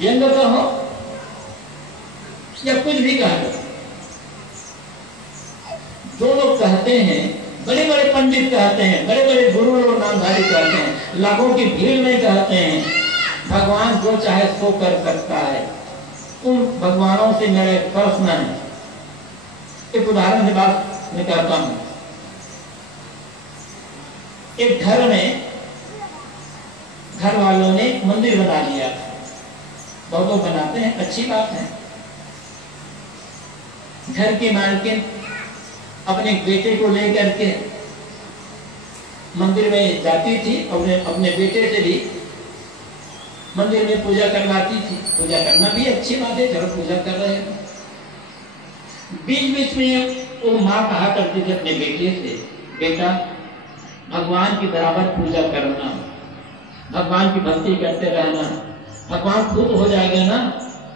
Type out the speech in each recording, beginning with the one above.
व्यंग कहो या कुछ भी कह दो, जो लोग कहते हैं, बड़े बड़े पंडित कहते हैं, बड़े बड़े गुरु और नामधारी कहते हैं, लाखों की भीड़ में कहते हैं भगवान जो चाहे सो कर सकता है, उन भगवानों से मेरा एक प्रश्न है। एक उदाहरण से बात मैं करता हूं। एक घर में घर वालों ने मंदिर बना लिया था, बहुत लोग बनाते हैं, अच्छी बात है। घर की मालकिन अपने बेटे को लेकर के मंदिर में जाती थी और अपने बेटे से भी मंदिर में पूजा करवाती थी। पूजा करना भी अच्छी बात है, चलो पूजा कर रहे हैं। बीच बीच में वो माँ कहा करती थी अपने बेटे से, बेटा भगवान की बराबर पूजा करना, भगवान की भक्ति करते रहना, भगवान खुद हो जाएगा ना,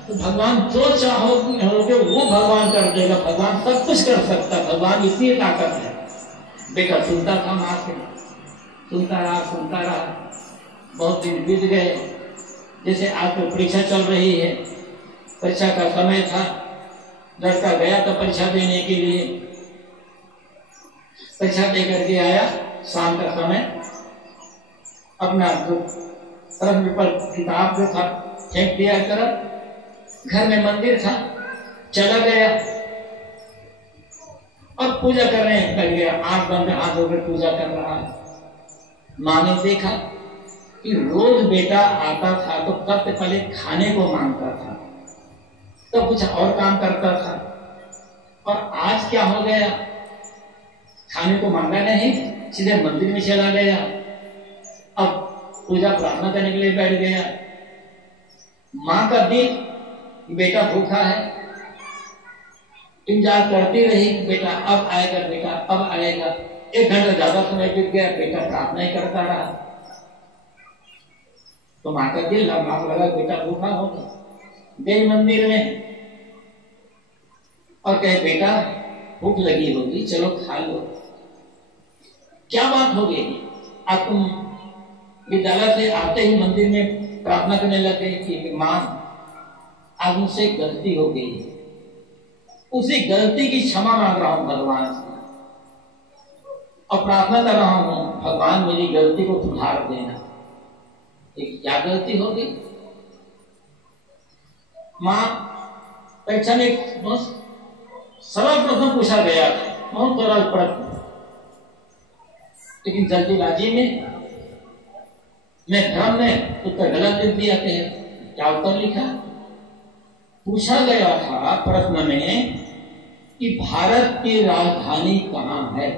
तो भगवान जो चाहोगे वो भगवान कर देगा, भगवान सब कुछ कर सकता है, भगवान इतनी ताकत है। बेटा सुनता था माँ से, सुनता रहा, बहुत दिन बीत गए। जैसे आज तो परीक्षा चल रही है, परीक्षा का समय था, लड़का गया था परीक्षा देने के लिए, परीक्षा दे करके आया, शाम का समय, अपना जो प्रश्न पेपर किताब जो था फेंक दिया तरफ, घर में मंदिर था, चला गया और पूजा करने लग गया, आंख बंद हाथ धोकर पूजा कर रहा है। माँ ने देखा कि रोज बेटा आता था तो सबसे पहले खाने को मांगता था, तो कुछ और काम करता था, और आज क्या हो गया, खाने को मांगा नहीं, सीधे मंदिर में चला गया, अब पूजा प्रार्थना करने के लिए बैठ गया। माँ का दिल बेटा भूखा है, इंतजार करती रही, बेटा अब आएगा, बेटा अब आएगा। 1 घंटा ज्यादा समय बीत गया, बेटा प्रार्थना ही करता रहा। तो माँ का दिल लगा बेटा भूखा होगा, गई मंदिर में और कहे बेटा भूख लगी होगी, चलो खा लो। क्या बात हो गई, आज तुम विद्यालय से आते ही मंदिर में प्रार्थना करने लगे कि माँ आज मुझसे गलती हो गई, उसी गलती की क्षमा मांग रहा हूं भगवान से, और प्रार्थना कर रहा हूं भगवान मेरी गलती को सुधार देना। क्या गलती हो गई? माँ परीक्षा में बहुत सरल प्रश्न पूछा गया था, बहुत सरल प्रश्न, लेकिन जल्दीबाजी में मैं भ्रम में उत्तर गलत लिख दिया। क्या उत्तर लिखा? पूछा गया था प्रश्न में कि भारत की राजधानी कहां है,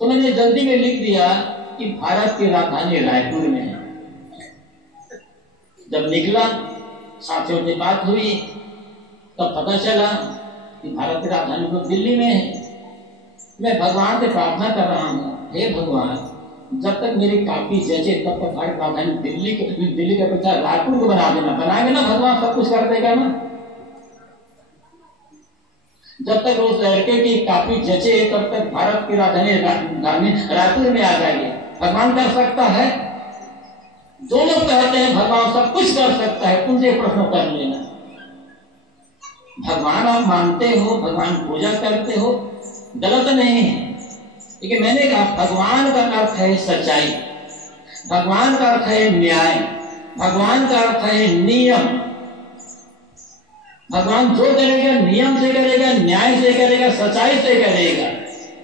तो मैंने जल्दी में लिख दिया कि भारत की राजधानी रायपुर में है। जब निकला, साथियों से बात हुई, तब पता चला कि भारत की राजधानी तो दिल्ली में है। मैं भगवान से प्रार्थना कर रहा हूं, हे भगवान जब तक मेरी कापी जचे तब तक भारत राजधानी दिल्ली के अपेक्षा रायपुर को बना देना। बनाएंगे ना भगवान, सब कुछ कर देगा ना। जब तक उस लड़के की कापी जचे तब तक भारत की राजधानी रायपुर में आ जाएगी। भगवान कर सकता है। जो लोग कहते हैं भगवान सब कुछ कर सकता है, उनसे प्रश्न कर लेना। भगवान आप मानते हो, भगवान पूजा करते हो, गलत नहीं है, लेकिन मैंने कहा भगवान का अर्थ है सच्चाई, भगवान का अर्थ है न्याय, भगवान का अर्थ है नियम। भगवान जो करेगा नियम से करेगा, न्याय से करेगा, सच्चाई से करेगा,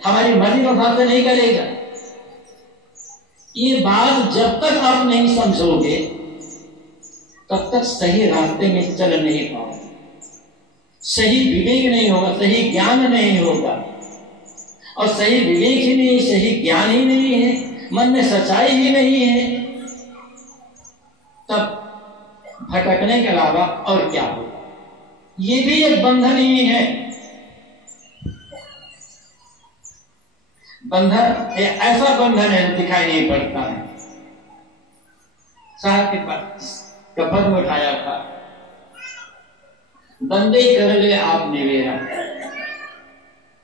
हमारी मर्जी वफा से नहीं करेगा। ये बात जब तक आप नहीं समझोगे तब तक सही रास्ते में चल नहीं पाओगे, सही विवेक नहीं होगा, सही ज्ञान नहीं होगा। और सही विवेक ही नहीं, सही ज्ञान ही नहीं है, मन में सच्चाई ही नहीं है, तब भटकने के अलावा और क्या होगा। ये भी एक बंधन ही है। बंधन ऐसा बंधन है दिखाई नहीं पड़ता है। साहब के पास कपट में उठाया था, बंदे कर ले आप निवेरा,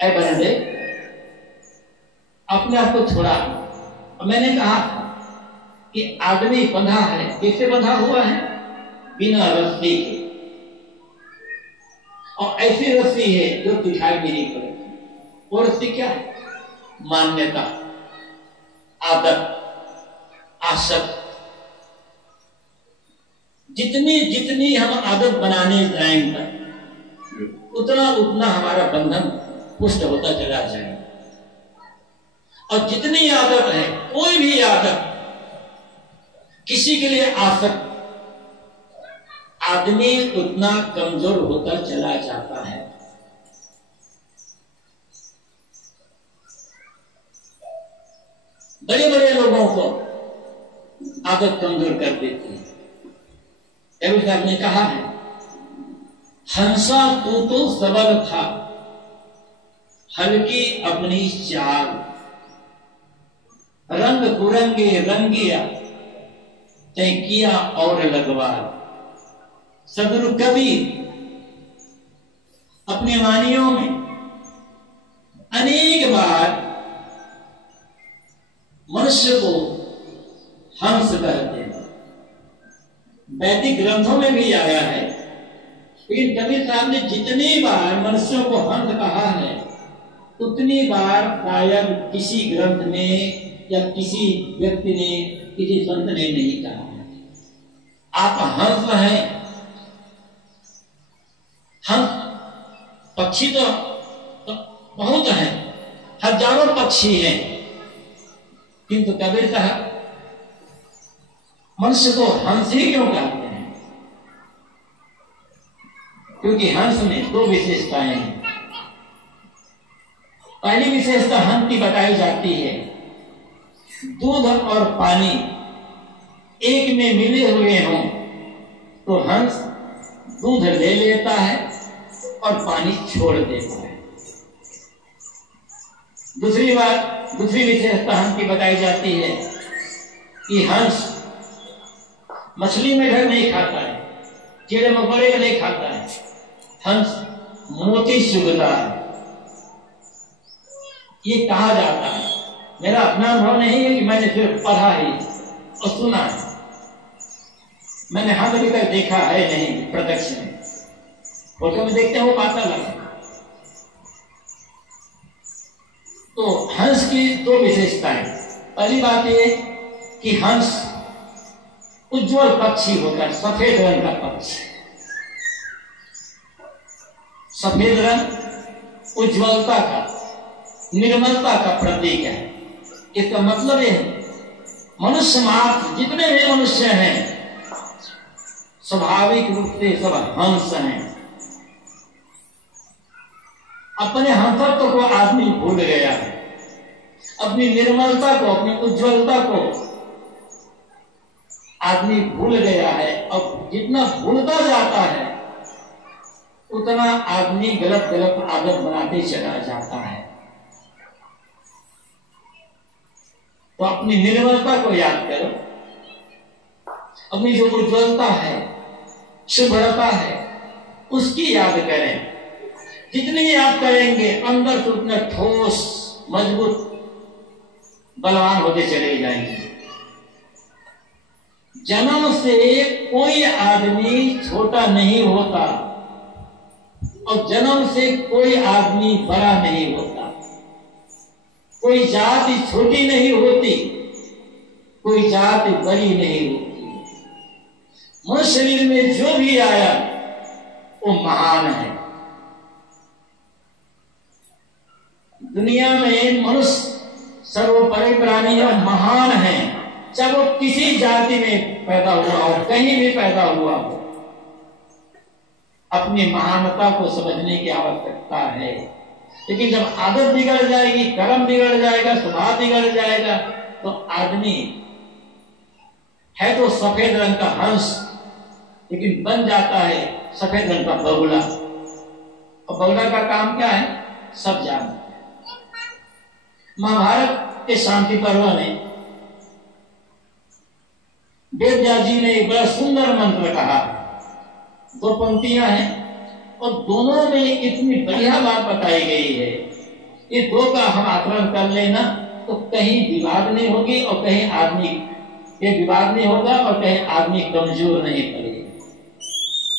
ऐ बंदे अपने आप को छोड़ा। मैंने कहा कि आदमी बंधा है, कैसे बंधा हुआ है? बिना रस्सी के। और ऐसी रस्सी है जो दिखाई भी नहीं पड़ती। वो रस्सी क्या है? मान्यता, आदत, आसक्त। जितनी जितनी हम आदत बनाने जाएंगे उतना उतना हमारा बंधन पुष्ट होता चला जाएगा। और जितनी आदत है, कोई भी आदत किसी के लिए आसक्त, आदमी उतना कमजोर होता चला जाता है। बड़े बड़े लोगों को आदत कमजोर कर देती है। कबीर साहब ने कहा है, हंसा तू तो सबल था, हल्की अपनी चाल, रंग कुरंगे रंगिया तय किया और लगवार। सदगुरु कबीर अपने वाणियों में अनेक बार मनुष्य को हंस कहते हैं। वैदिक ग्रंथों में भी आया है, लेकिन कबीर साहब ने जितनी बार मनुष्यों को हंस कहा है उतनी बार शायद किसी ग्रंथ में या किसी व्यक्ति ने, किसी संत ने नहीं कहा है। आप हंस हैं। हंस पक्षी तो बहुत हैं, हजारों पक्षी हैं, किंतु कबीर साहब मनुष्य को हंस ही क्यों कहते हैं? क्योंकि हंस में दो विशेषताएं हैं। पहली विशेषता हंस की बताई जाती है, दूध और पानी एक में मिले हुए हों तो हंस दूध ले लेता है और पानी छोड़ देता है। दूसरी विशेषता हंस की बताई जाती है कि हंस मछली में घर नहीं खाता है, कीड़े मकोड़े में नहीं खाता है। हंस मोती चुगता है, ये कहा जाता है। मेरा अपना अनुभव नहीं है कि मैंने सिर्फ पढ़ा ही और सुना है, मैंने हाथ अभी तक देखा है नहीं प्रत्यक्ष में। फोटो में देखते हैं वो बात अलग है। तो हंस की दो विशेषताएं। पहली बात ये कि हंस उज्जवल पक्षी होता है, सफेद रंग का पक्षी। सफेद रंग उज्जवलता का, निर्मलता का प्रतीक है। इसका मतलब यह है, मनुष्य मात्र जितने भी मनुष्य हैं स्वाभाविक रूप से सब हंस हैं। अपने हंसत्व को आदमी भूल गया है, अपनी निर्मलता को, अपनी उज्जवलता को आदमी भूल गया है। और जितना भूलता जाता है उतना आदमी गलत गलत आदत बनाते चला जाता है। तो अपनी निर्मलता को याद करो, अपनी जो उज्ज्वलता है, शुभ्रता है, उसकी याद करें। जितनी याद करेंगे अंदर से उतने ठोस, मजबूत, बलवान होते चले जाएंगे। जन्म से कोई आदमी छोटा नहीं होता और जन्म से कोई आदमी बड़ा नहीं होता। कोई जाति छोटी नहीं होती, कोई जाति बड़ी नहीं होती। मनुष्य शरीर में जो भी आया वो महान है। दुनिया में मनुष्य सर्वोपरि प्राणी है, महान है, चाहे वो किसी जाति में पैदा हुआ हो, कहीं भी पैदा हुआ हो। अपनी महानता को समझने की आवश्यकता है। लेकिन जब आदत बिगड़ जाएगी, कर्म बिगड़ जाएगा, स्वभाव बिगड़ जाएगा, तो आदमी है तो सफेद रंग का हंस, लेकिन बन जाता है सफेद रंग का बगुला। और बगुला का काम क्या है सब जानते हैं। महाभारत के शांति पर्व में वेद व्यास जी ने एक बड़ा सुंदर मंत्र कहा। दो पंक्तियां हैं और दोनों में इतनी बढ़िया बात बताई गई है। ये दो का हम आकलन कर लेना तो कहीं विवाद नहीं होगी और कहीं आदमी ये विवाद नहीं होगा और कहीं आदमी कमजोर नहीं पड़ेगा।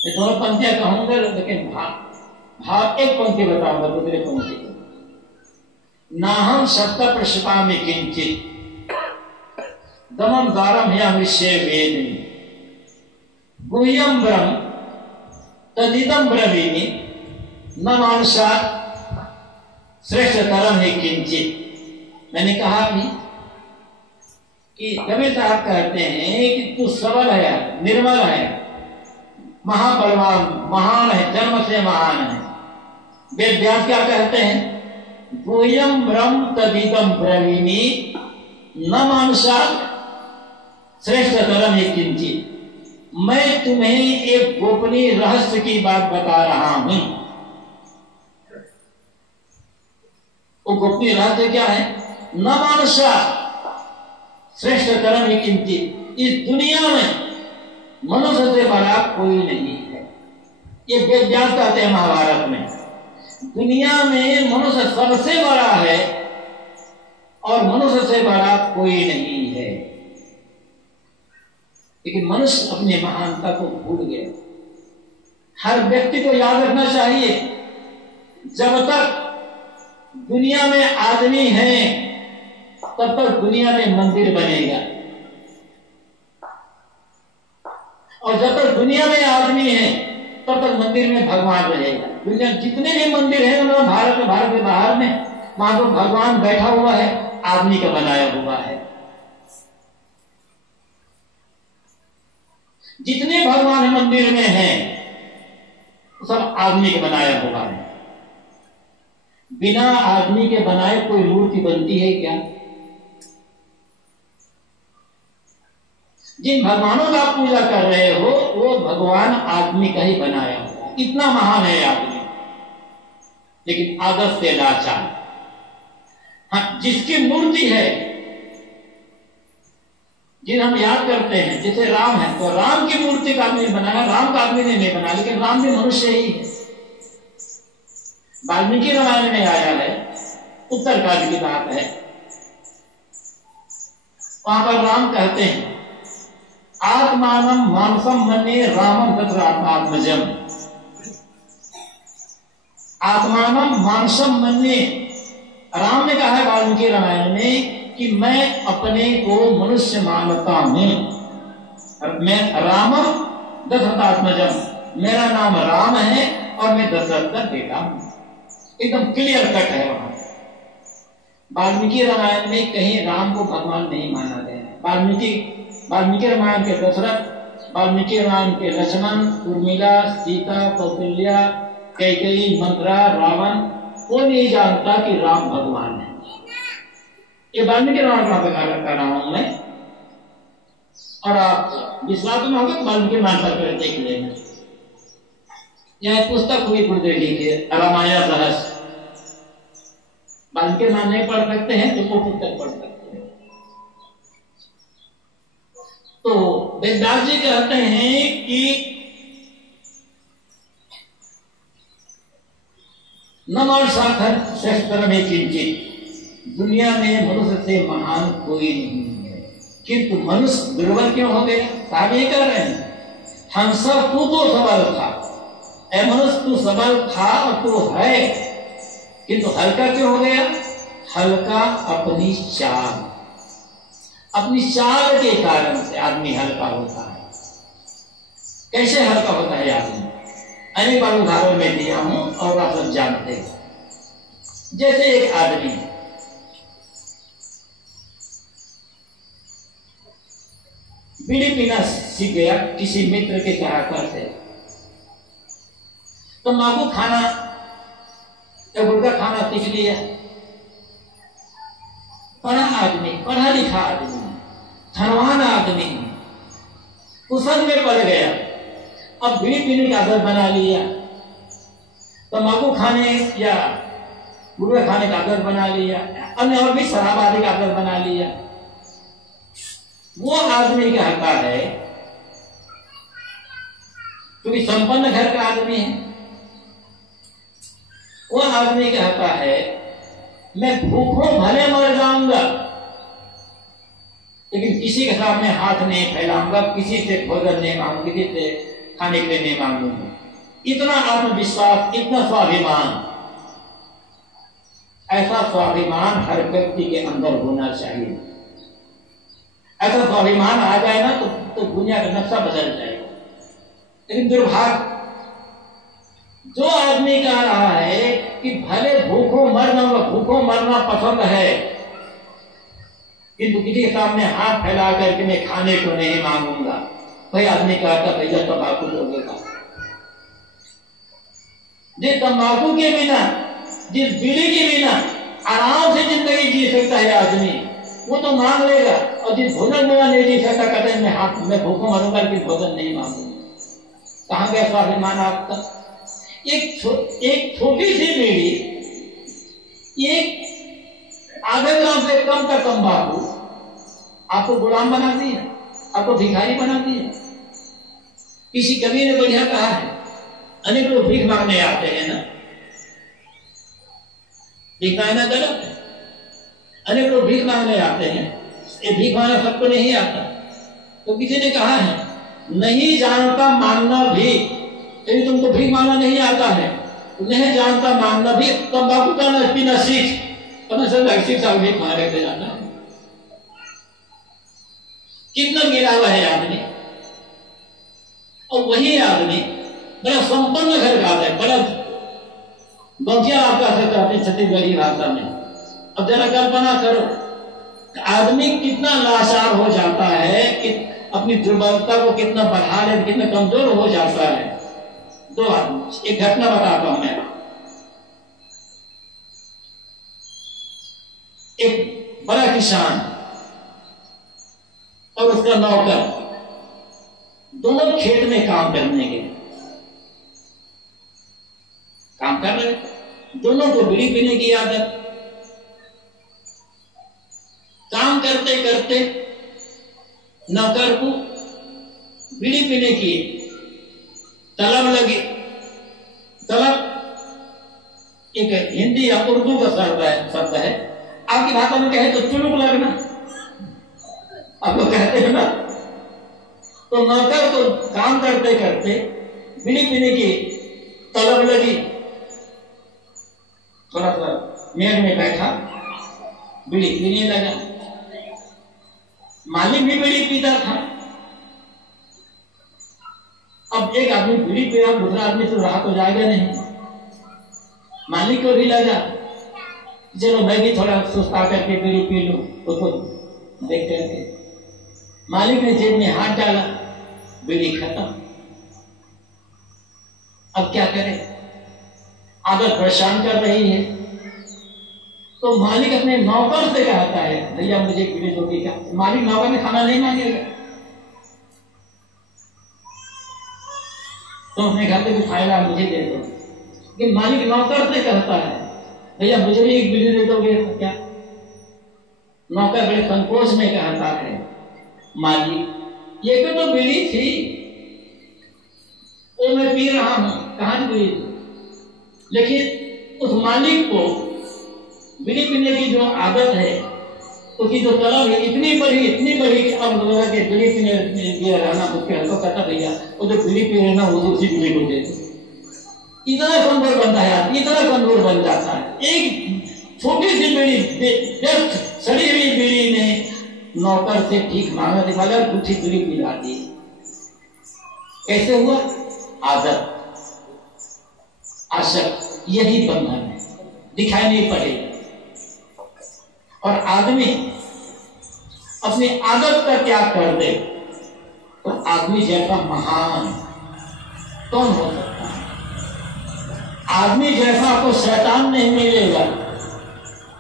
ये दोनों पंक्तियां कहूंगा, लेकिन भाव एक पंक्ति बताऊंगा, दूसरे पंक्ति नाहम सत्य प्रशिपामि किंचित दमम द्वारम ह्यमृष्ये वेदिनी गुह्यम ब्रह्म तदिदम ब्रवीमि न मानुषात् श्रेष्ठतरम ही किंचित। मैंने कहा भी कि कबीर साहब कहते हैं कि तू सबल है, निर्मल है, महाबलवान, महान है, जन्म से महान है। वेद व्यास क्या कहते हैं? गुह्यम ब्रह्म तदिदम ब्रवीमि न मानुषात् श्रेष्ठतरम ही किंचित। मैं तुम्हें एक गोपनीय रहस्य की बात बता रहा हूं। वो गोपनीय रहस्य क्या है? न मानुषात् श्रेष्ठतरम ही किंचित। इस दुनिया में मनुष्य से बड़ा कोई नहीं है। ये वेद व्यास कहते हैं महाभारत में। दुनिया में मनुष्य सबसे बड़ा है और मनुष्य से बड़ा कोई नहीं है। लेकिन मनुष्य अपनी महानता को भूल गया। हर व्यक्ति को याद रखना चाहिए, जब तक दुनिया में आदमी है तब तक दुनिया में मंदिर बनेगा, और जब तक दुनिया में आदमी है तब तक मंदिर में भगवान रहेगा। दुनिया जितने भी मंदिर हैं उन्होंने भारत के बाहर में, वहां तो भगवान बैठा हुआ है, आदमी का बनाया हुआ है। जितने भगवान मंदिर में हैं सब आदमी का बनाया हुआ है। बिना आदमी के बनाए कोई मूर्ति बनती है क्या? जिन भगवानों का आप पूजा कर रहे हो वो भगवान आदमी का ही बनाया हुआ। इतना महान है आदमी, लेकिन आदत से लाचार। हाँ, जिसकी मूर्ति है, जिन हम याद करते हैं, जैसे राम है तो राम की मूर्ति का आदमी बनाया, राम का आदमी ने नहीं बनाया, लेकिन राम भी मनुष्य ही है। वाल्मीकि रामायण में आया है, उत्तरकांड की बात है, वहां पर राम कहते हैं आत्मानम मानसम मन्ये रामम तत्र आत्मजम। आत्मानम मानसम मन्ये, राम ने कहा है वाल्मीकि रामायण में कि मैं अपने को मनुष्य मानता हूं। मैं रामम दशरथात्मजम, मेरा नाम राम है और मैं दशरथ का बेटा हूं। एकदम क्लियर कट है वहां। वाल्मीकि रामायण में कहीं राम को भगवान नहीं माना गया। वाल्मीकि रामायण के दशरथ, वाल्मीकि रामायण के लक्ष्मण, उर्मिला, सीता, कौशल्या, कैकेयी, मंत्रा, रावण, कोई नहीं जानता कि राम भगवान है। ये वाल्मीकि रामायण का कर रहा हूं मैं, और आप विश्वास में होगा तो वाल्मीकि रामायण पर देख लेना। यह पुस्तक हुई गुरुदेव जी के रामायण रहस्य। वाल्मीकि रामायण नहीं पढ़ सकते हैं तो वो पुस्तक पढ़ सकते हैं। तो वेदव्यास जी कहते हैं कि न मानुषात् श्रेष्ठतरम ही किंचित। दुनिया में मनुष्य से महान कोई नहीं है, किंतु मनुष्य दुर्बल क्यों हो गया? साहब ये कह रहे हैं, हंसा तू तो सबल था, ऐ मनुष्य तू सबल था और तू है, किंतु हल्का क्यों हो गया? हल्का अपनी चाल, अपनी चाल के कारण से आदमी हल्का होता है। कैसे हल्का होता है आदमी? अनेक बार उदाहरण में दिया हूं और आप सब जानते हैं। जैसे एक आदमी बीड़ी पीना सीख गया किसी मित्र के सहायता से, तो तंबाकू खाना या गुटखा खाना सीख लिया। पढ़ा आदमी, पढ़ा लिखा आदमी, धनवान आदमी कुसंग में पड़ गया, अब बीड़ी पीने की आदत बना लिया, तंबाकू खाने या गुटखा खाने का आदत बना लिया, अन्य और भी शराब आदि का आदत बना लिया। वो आदमी कहता है, क्योंकि संपन्न घर का आदमी है, वो आदमी कहता है मैं भूखों भले मर जाऊंगा लेकिन किसी के सामने हाथ नहीं फैलाऊंगा, किसी से भोजन नहीं मांगूंगा, किसी से खाने के लिए नहीं मांगूंगा। इतना आत्मविश्वास, इतना स्वाभिमान, ऐसा स्वाभिमान हर व्यक्ति के अंदर होना चाहिए। ऐसा स्वाभिमान आ जाए ना तो दुनिया का नक्शा बदल जाएगा। लेकिन दुर्भाग्य, जो आदमी कह रहा है कि भले भूखों मरना पसंद है, किंतु किसी के सामने हाथ फैला करके मैं खाने को नहीं मांगूंगा, वही आदमी कहता भैया तंबाकू लोगेगा। जिस तंबाकू के बिना, जिस बीड़ी के बिना आराम से जिंदगी जी सकता है आदमी, वो तो मांग लेगा। और जिस भोजन बिना नहीं जी सकता, कहते हैं मैं भूखों मरूंगा लेकिन भोजन नहीं मांगूंगा। कहां गया स्वाभिमान आपका? एक छोटी सी बीड़ी, एक आधे ग्राम से कम का तंबाकू आपको गुलाम बना दिया, आपको भिखारी बना दिया। किसी कवि ने बढ़िया कहा है, अनेक लोग भीख मांगने आते हैं ना, भीख मांगना गलत है। अनेक लोग भीख मांगने आते हैं, ये भीख मांगना सबको नहीं आता। तो किसी ने कहा है, नहीं जानता मांगना भी, यदि तुमको भीख मांगना नहीं आता है, नहीं जानता मांगना भी, तंबाकू का न पीना सीख, तो मैं सब 80 साल भीख मांगे थे जाना। कितना गिरा हुआ है आदमी, और वही आदमी बड़ा संपन्न घर का है, बड़ा बंकिया आपका सकता अपनी छत्तीसगढ़ी भाषा में। अब जरा कल्पना करो, आदमी कितना लाचार हो जाता है, कि अपनी दुर्बलता को कितना बढ़ा ले, कितना कमजोर हो जाता है। दो आदमी, एक घटना बताता हूं मैं। एक बड़ा किसान और उसका नौकर दोनों खेत में काम करने के काम कर रहे थे। दोनों को बीड़ी पीने की आदत। काम करते करते नौकर को बीड़ी पीने की तलब लगी। तलब एक हिंदी या उर्दू का शब्द है, आपकी भाषा में कहे तो चुलुक लगना, आप लोग कहते हैं ना। तो नौकर को काम करते करते बीड़ी पीने की तलब लगी। थोड़ा सा मेड़ में बैठा, बीड़ी पीने लगा। मालिक भी बीड़ी पीता था। अब एक आदमी बीड़ी पी रहा, दूसरा आदमी तो रहा तो जाएगा नहीं। मालिक को भी लगा, चलो मैं भी थोड़ा सुस्ता करके बीड़ी पी लूं, उसको देख करके। मालिक ने जेब में हाथ डाला, बीड़ी खत्म। अब क्या करे, आदत परेशान कर रही है। तो मालिक अपने नौकर से कहता है, भैया मुझे बीड़ी दो। क्या मालिक नौकर ने खाना नहीं मांगेगा, तो अपने घर से कुछ खाएगा, मुझे दे दो। लेकिन मालिक नौकर से कहता है, भैया मुझे भी एक बीड़ी दे दोगे क्या? नौकर बड़े संकोच में कहता है, मालिक ये तो बीड़ी थी, वो मैं पी रहा हूं, कहां बीड़ी थी? लेकिन उस मालिक को बीड़ी पीने की जो आदत है, उसकी जो तलब है इतनी बड़ी कि अब लोगों के बीड़ी पीने रहना उसके हल्को कहता, भैया वो जो बीड़ी पी रहे ना वो उसी बीड़ी को दे। इतना कमजोर बनता है, इतना कमजोर बन जाता है। एक छोटी सी बीड़ी, सड़ी हुई बीड़ी ने नौकर से ठीक मांगा दिखाया, दूसरी बीड़ी पिला दी। कैसे हुआ? आदत, आशक, यही बंधन है, दिखाई नहीं पड़ेगा। और आदमी अपनी आदत का त्याग कर दे तो आदमी जैसा महान कौन हो सकता है? आदमी जैसा आपको शैतान नहीं मिलेगा,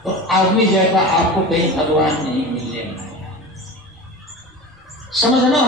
तो आदमी जैसा आपको कहीं भगवान नहीं मिलेगा। समझना।